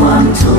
one, two.